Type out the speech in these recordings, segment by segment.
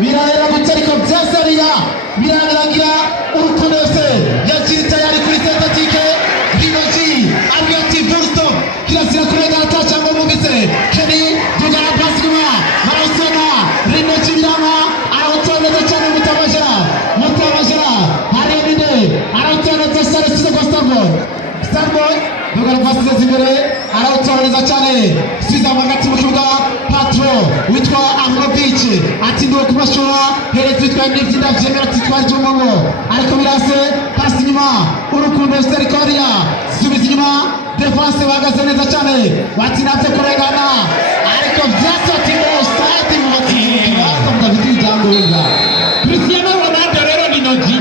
birahera gutariko byasariya biraragira urukonose yakiri tayari kuri sentatike Rinoji Agati Bursto kirazira kurega atacha ngo mugise Keni dugara pasima marasona Rinoji biranga aratoneza cyane mutabajara harenide aratoneza cyane sizo Starboy dugara pasira zibere aratoneza cyane siza magati mu kibuga Patro witwa Amrovic ati ndo kubashora heretse twa ndivyi ndavyemera titwari cy'umumo ariko birase pasi nyuma urukundo Serikoria subiza nyuma defense bahagaze neza cyane wati natse kurengana ariko byatso timo start mu bakinyi bakomeza bitijangurira Cristiano Ronaldo rero Rinoji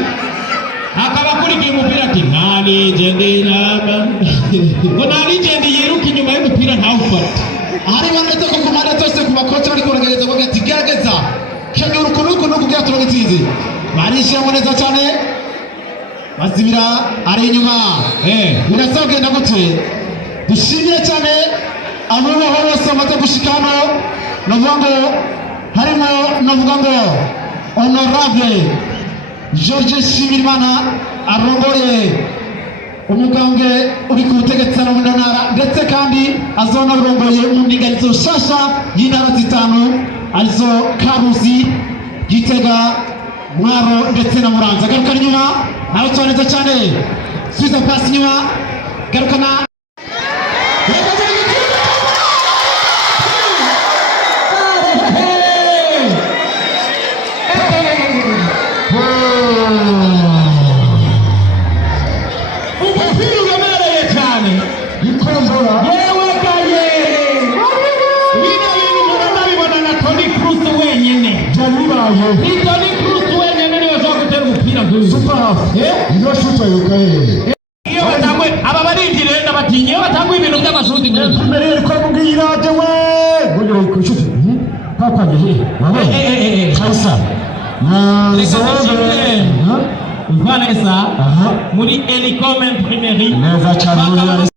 akaba kuri umupira ati nta legend naba ngo nta legend yiruka inyuma y'umupira ntawufata ari banete ko kumara tose ku bakocha bari kugerageza ngo atigerageza Kenya urukunuko no kugira turagitsinze barishamo neza cyane bazibira ari inyuma birasabwe ndagute dushimiye cyane abo bose bamaze gushikano navuga ngo harimo navuga ngo honorable George Shimirimana arongoye umugambwe uri ku butegetsi mu ntara ndetse kandi azona urongoye mu ndinganizo shasha y'intara zitanu arizo Karuzi Gitega Mwaro ndetse na Muranza garuka nyuma naho cyoneza cyane suiza pass nyuma garukana Toni Kroos wenyene niwe ushaka gutera umupira nk'uyu. Super half. Niyo shuta yukaye. Iyo batangwe aba barindire n'abatinyi iyo batangwe ibintu by'amashuti nk'ibyo. Mbere ko mbwira jewe. Ngongera ku shuti. Papa ngiye. Mama. Kaisa. Vanessa muri Elicom Imprimerie. Neza cyane.